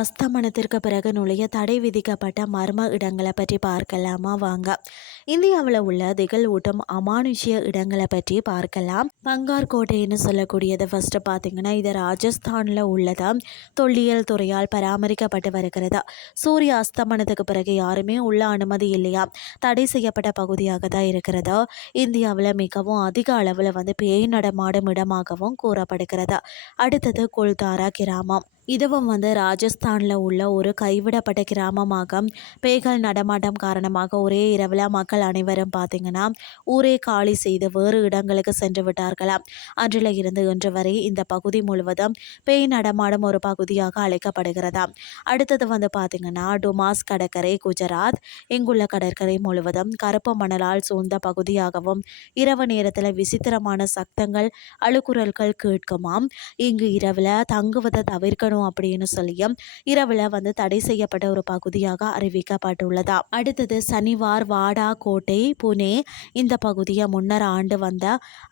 அஸ்தமனத்திற்கு பிறகு நுழைய தடை விதிக்கப்பட்ட மர்ம இடங்களை பற்றி பார்க்கலாமா வாங்க. இந்தியாவில் உள்ள திகழ் ஊட்டும் அமானுஷ்ய இடங்களை பற்றி பார்க்கலாம். பங்கார் கோட்டைன்னு சொல்லக்கூடியது ஃபர்ஸ்ட் பார்த்தீங்கன்னா இது ராஜஸ்தானில் உள்ளதா தொல்லியல் துறையால் பராமரிக்கப்பட்டு வருகிறது. சூரிய அஸ்தமனத்துக்கு பிறகு யாருமே உள்ள அனுமதி இல்லையா, தடை செய்யப்பட்ட பகுதியாக தான் இருக்கிறது. இந்தியாவில் மிகவும் அதிக அளவில் பேய் நடமாடும் இடமாகவும் கூறப்படுகிறது. அடுத்தது குல்தாரா கிராமம். இதுவும் ராஜஸ்தானில் உள்ள ஒரு கைவிடப்பட்ட கிராமமாக பேய்கள் நடமாட்டம் காரணமாக ஒரே இரவில் மக்கள் அனைவரும் பார்த்திங்கன்னா ஊரே காலி செய்து வேறு இடங்களுக்கு சென்று விட்டார்களாம். அன்றில் இருந்து இன்று வரை இந்த பகுதி முழுவதும் பேய் நடமாடும் ஒரு பகுதியாக அழைக்கப்படுகிறதாம். அடுத்தது பார்த்திங்கன்னா டுமாஸ் கடற்கரை, குஜராத். இங்குள்ள கடற்கரை முழுவதும் கருப்பு மணலால் சூழ்ந்த பகுதியாகவும் இரவு நேரத்தில் விசித்திரமான சத்தங்கள், அழுக்குரல்கள் கேட்குமாம். இங்கு இரவில் தங்குவதை தவிர்க்கணும் அப்படின்னு சொல்லியும் இரவில் தடை செய்யப்பட்ட ஒரு பகுதியாக அறிவிக்கப்பட்டுள்ளதா. அடுத்தது சனிவார் வாடா கோட்டை, புனே. இந்த பகுதியை முன்னர் ஆண்டு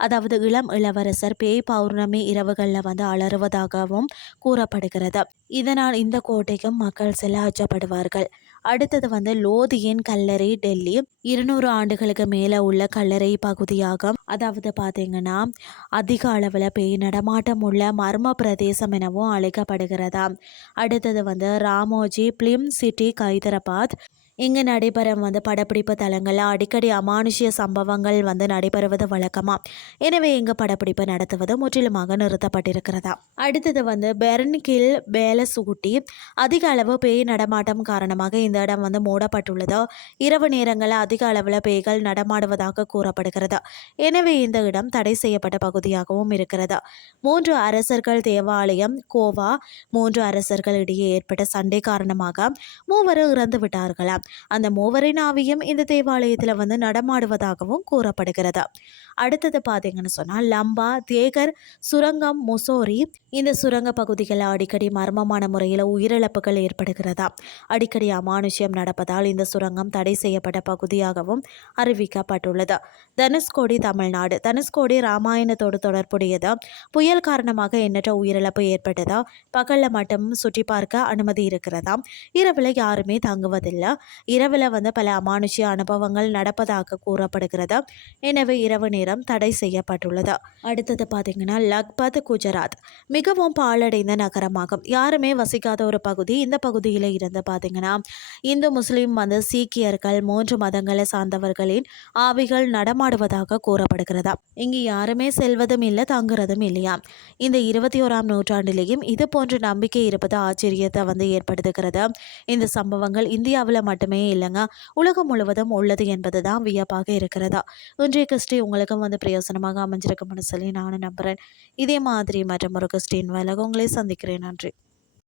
அதாவது இளம் இளவரசர் பேய் பௌர்ணமி இரவுகளில் அலறுவதாகவும் கூறப்படுகிறது. இதனால் இந்த கோட்டைக்கும் மக்கள் செல்ல அச்சப்படுவார்கள். அடுத்தது லோதியின் கல்லறை, டெல்லி. 200 ஆண்டுகளுக்கு மேலே உள்ள கல்லறை பகுதியாகும். அதாவது பார்த்தீங்கன்னா அதிக அளவில் பேய் நடமாட்டம் உள்ள மர்ம பிரதேசம் எனவும் அழைக்கப்படுகிறதா. அடுத்தது ராமோஜி பிலிம் சிட்டி, ஹைதராபாத். இங்கு நடைபெறும் படப்பிடிப்பு தளங்களில் அடிக்கடி அமானுஷ்ய சம்பவங்கள் நடைபெறுவது வழக்கமாக. எனவே இங்கு படப்பிடிப்பு நடத்துவது முற்றிலுமாக நிறுத்தப்பட்டிருக்கிறதா. அடுத்தது பெர்ன்கில், பேலசூட்டி. அதிக அளவு பேய் நடமாட்டம் காரணமாக இந்த இடம் மூடப்பட்டுள்ளது. இரவு நேரங்களில் அதிக அளவில் பேய்கள் நடமாடுவதாக கூறப்படுகிறது. எனவே இந்த இடம் தடை செய்யப்பட்ட பகுதியாகவும் இருக்கிறது. 3 அரசர்கள் தேவாலயம், கோவா. 3 அரசர்கள் இடையே ஏற்பட்ட சண்டை காரணமாக 3 இறந்து விட்டார்களாம். அந்த 3 ஆவியும் இந்த தேவாலயத்தில் நடமாடுவதாகவும் கூறப்படுகிறது. அடுத்தது பார்த்தீங்கன்னு சொன்னால் லம்பா தேகர் சுரங்கம், முசோரி. இந்த சுரங்க பகுதிகளில் அடிக்கடி மர்மமான முறையில் உயிரிழப்புகள் ஏற்படுகிறதா. அடிக்கடி அமானுஷ்யம் நடப்பதால் இந்த சுரங்கம் தடை செய்யப்பட்ட பகுதியாகவும் அறிவிக்கப்பட்டுள்ளது. தனுஷ்கோடி, தமிழ்நாடு. தனுஷ்கோடி ராமாயணத்தோடு தொடர்புடையது. புயல் காரணமாக எண்ணற்ற உயிரிழப்பு ஏற்பட்டதா. பகலில் மட்டும் சுற்றி பார்க்க அனுமதி இருக்கிறதா. இரவில் யாருமே தங்குவதில்லை. இரவில் பல அமானுஷ்ய அனுபவங்கள் நடப்பதாக கூறப்படுகிறது. எனவே இரவு நேரம் தடை செய்யப்பட்டுள்ளது. அடுத்தது பார்த்தீங்கன்னா லக்பத், குஜராத். மிகவும் பாழடைந்த நகரமாகும். யாருமே வசிக்காத ஒரு பகுதி. இந்த பகுதியில் இருந்து பார்த்தீங்கன்னா இந்து, முஸ்லீம், சீக்கியர்கள் 3 மதங்களை சார்ந்தவர்களின் ஆவிகள் நடமாடுவதாக கூறப்படுகிறதா. இங்கு யாருமே செல்வதும் இல்லை, தங்குறதும் இல்லையா. இந்த 21ஆம் நூற்றாண்டிலேயும் இது போன்ற நம்பிக்கை இருப்பது ஆச்சரியத்தை ஏற்படுத்துகிறது. இந்த சம்பவங்கள் இந்தியாவில் மட்டுமே இல்லைங்க, உலகம் முழுவதும் உள்ளது என்பது தான் வியப்பாக இருக்கிறதா. இன்றைய கிறிஸ்டி உங்களுக்கும் பிரயோசனமாக அமைஞ்சிருக்கும்னு சொல்லி நானும் நம்புகிறேன். இதே மாதிரி மற்றும் ஒரு கிறிஸ்டின் வேலை உங்களை சந்திக்கிறேன். நன்றி.